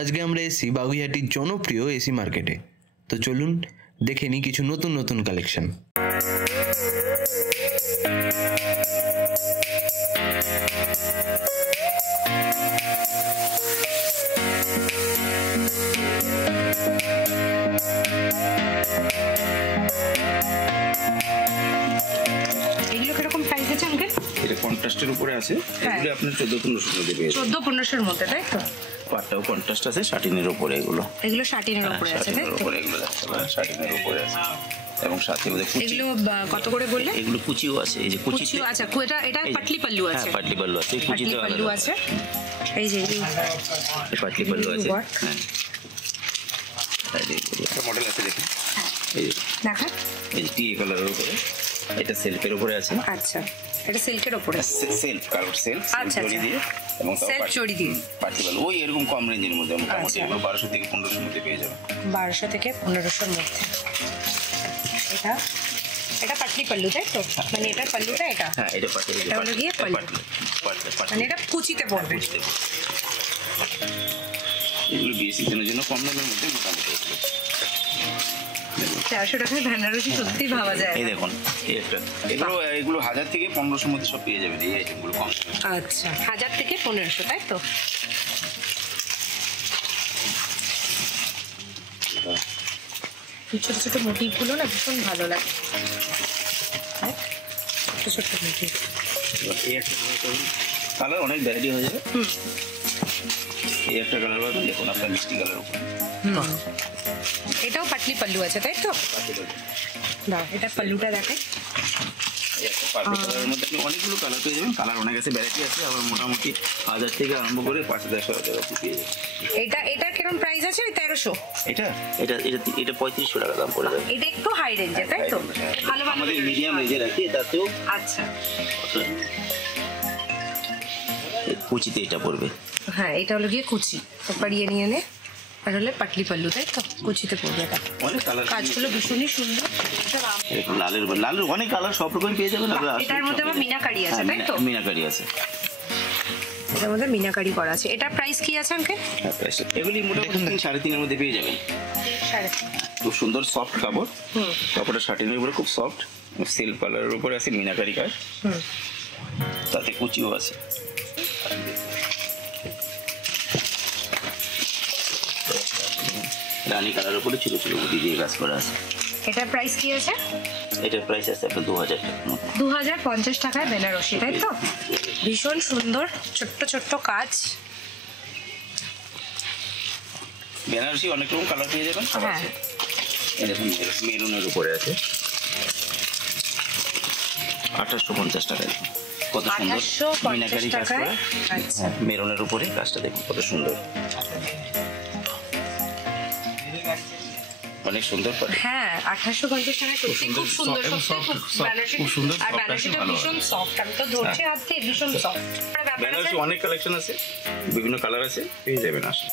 আজকে আমরা এসি বাগুইহাটির জনপ্রিয় এসি মার্কেটে। তো চলুন দেখে নিই কিছু নতুন নতুন কালেকশন। এগুলো কিরকম প্রাইস আছে আঙ্কেল? এটা কন্ট্রাস্টের উপরে আছে, এগুলো আপনার 14-1500 মধ্যে পেয়ে যাবেন। 14-1500 মধ্যে, তাই তো? পাটটাও কন্ট্রাস্ট আছে, শাটিনের উপরে এগুলো। এগুলো শাটিনের উপরে আছে, তাই তো? উপরে এগুলো যাচ্ছে, শাটিনের উপরে আছে। এবং সাথে ওদের কুচি। এগুলো কত করে বললে? এগুলো কুচিও আছে, এই যে কুচি। আচ্ছা, এটা পাটলি পাল্লু আছে। হ্যাঁ, পাটলি পাল্লু আছে, কুচিতে পাল্লু আছে। এই যে এই পাটলি পাল্লু আছে। হ্যাঁ, এই মডেল আছে দেখুন। এই দেখা, এই টিএ কালারের উপরে, এটা সেলফের উপরে আছে। আচ্ছা, এটা সিল্কের উপরে, সেলফ কালার, সেলফ জড়ি দিয়ে এবং সেলফ জড়ি দিয়ে পাটলি পাল্লু। ওই এরকম কম রেঞ্জের মধ্যে মোটামুটি এগুলো 1200 থেকে 1500 মধ্যে পেয়ে যাবেন। 1200 থেকে 1500 মধ্যে। এটা পাটলি পাল্লু, তাই তো? মানে এটা পাল্লুটা, এটা হ্যাঁ, এটা পাটলি, এটা হলো গিয়ে পাল্লু, মানে এটা কুচিতে পড়বে। এগুলো বিয়ে সিজনের জন্য কম দামের মধ্যে মোটামুটি 400 টাকায় বেনারসি সত্যি ভাবা যায়। এই দেখুন, এই একটা, এগুলো 1000 থেকে 1500 মধ্যে সব পেয়ে যাবেন এই আইটেমগুলো কম। আচ্ছা, 1000 থেকে 1500, তাই তো? ছোট ছোট মোটিভগুলো না ভীষণ ভালো লাগে, ছোট ছোট মোটিভ। এই একটা কালার অনেক ভ্যারাইটি হয়ে যাবে। এই একটা কালার পাবেন, দেখুন আপনার মিষ্টি কালার উপর। এটাও পাটলি পাল্লু আছে, তাই তো? দাও, এটা পাল্লুটা দেখে। অনেকগুলো কালার পেয়ে যাবেন, কালার অনেক আছে, ভ্যারাইটি আছে। আবার মোটামুটি 1000 থেকে আরম্ভ করে 5000 টাকা পেয়ে যাবেন। এটা কিরকম প্রাইস আছে? 1300। এটা 3500 টাকা দাম পড়ে যাবে। এটা একটু হাই রেঞ্জে, তাই তো? ভালো ভালো আমাদের মিডিয়াম রেঞ্জে রাখি, তাতেও। আচ্ছা, কুচিতে এটা পড়বে। হ্যাঁ, এটা হলো গিয়ে কুচি, পাড়িয়ে নিয়ে নে। আর হলে পাটলি পাল্লু, তাই তো? কুচিতে পড়বে। এটা কাজগুলো ভীষণই সুন্দর। লালের অনেক কালার, সব রকম পেয়ে যাবেন। এটার মধ্যে আবার মিনাকারি আছে, তাই তো? মিনাকারি আছে, এটার মধ্যে মিনাকারি করা আছে। এটা প্রাইস কি আছে আঙ্কেল? এগুলি মোটামুটি 3-3.5 এর মধ্যে পেয়ে যাবেন। 3.5। খুব সুন্দর সফট কাপড়, কাপড়টা শাটিনের উপরে খুব সফট, সিল্ক কালারের উপরে আছে মিনাকারি কাজ, তাতে কুচিও আছে। রানী কালার উপরে ছোট ছোট বুটি দিয়ে কাজ করা আছে। এটার প্রাইস কি আছে? এটার প্রাইস আছে আপনার 2000 টাকা। 2050 টাকায় বেনারসি, তাই তো? ভীষণ সুন্দর ছোট্ট ছোট্ট কাজ। বেনারসি অনেক রকম কালার পেয়ে যাবেন। হ্যাঁ, এরকম মেরুনের উপরে আছে 2850 টাকায়। কত সুন্দর মিনাকারি কাজ করা। আচ্ছা, মেরুনের উপরে কাজটা দেখুন কত সুন্দর, অনেক সুন্দর। হ্যাঁ, 2850 টাকায় সত্যি খুব সুন্দর, খুব সুন্দর। আর বেনারসিটা ভীষণ সফট, আমি তো ধরছি হাতে, ভীষণ সফট। বেনারসি অনেক কালেকশন আছে, বিভিন্ন কালার আছে, পেয়ে যাবেন। আসলে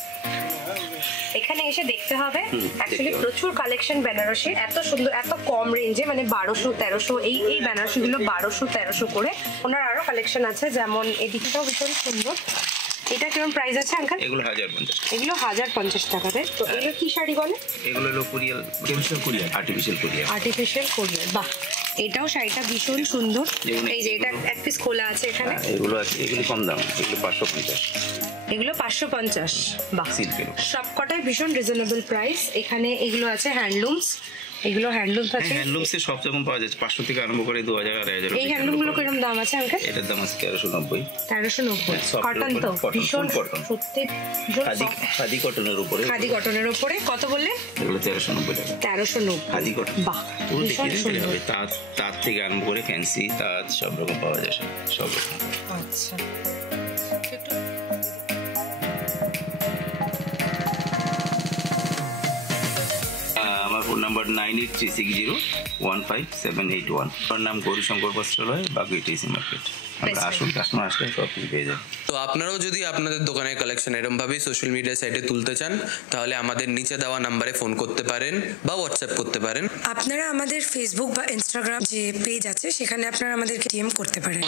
এখানে এসে দেখতে হবে। অ্যাকচুয়ালি প্রচুর কালেকশন বেনারসি, এত সুন্দর, এত কম রেঞ্জে, মানে 1200-1300 এই বেনারসিগুলো 1200-1300 করে। ওনার আরো কালেকশন আছে, যেমন এদিকটাও ভীষণ সুন্দর। এটা কিরকম প্রাইস আছে আঙ্কেল? এগুলো 1050। এগুলো 1050 টাকাতে। তো এগুলো কি শাড়ি বলে? এগুলো হলো কোরিয়াল, আর্টিফিশিয়াল কোরিয়াল। বাহ, এটাও শাড়িটা ভীষণ সুন্দর। এই যে এটা এক পিস খোলা আছে এখানে। এগুলো আছে, এগুলো কম দাম, এগুলো 550। এগুলো 550। বাহ, সবকটাই ভীষণ রিজনেবল প্রাইস। এখানে এগুলো আছে হ্যান্ডলুমস, এগুলো হ্যান্ডলুমস আছে। হ্যান্ডলুমসে সব রকম পাওয়া যাচ্ছে, 500 থেকে আরম্ভ করে 2000 আর 1000। এই হ্যান্ডলুমগুলো কিরকম দাম আছে আঙ্কেল? এটার দাম আছে 1390। 1390 কটন তো, ভীষণ কটন, সত্যি খাদি কটনের উপরে। খাদি কটনের উপরে কত বললে? এগুলো 1390 টাকা। 1390 খাদি কটন। বাহ, ভীষণ সুন্দর। তার থেকে আরম্ভ করে ফ্যান্সি তাঁত সব রকম পাওয়া যায়, সব রকম। আচ্ছা, আমার ফোন নাম্বার 9836015781। আমার নাম গৌরীশঙ্কর বস্ত্রালয়, বাগুইহাটি এসি মার্কেট। আমরা আসুন, কাস্টমার আসলে সব কিছু পেয়ে যাবেন। তো আপনারাও যদি আপনাদের দোকানের কালেকশন এরমভাবেই সোশ্যাল মিডিয়া সাইটে তুলতে চান, তাহলে আমাদের নিচে দেওয়া নাম্বারে ফোন করতে পারেন বা হোয়াটসঅ্যাপ করতে পারেন। আপনারা আমাদের ফেসবুক বা ইনস্টাগ্রাম যে পেজ আছে, সেখানে আপনারা আমাদেরকে ডিএম করতে পারেন।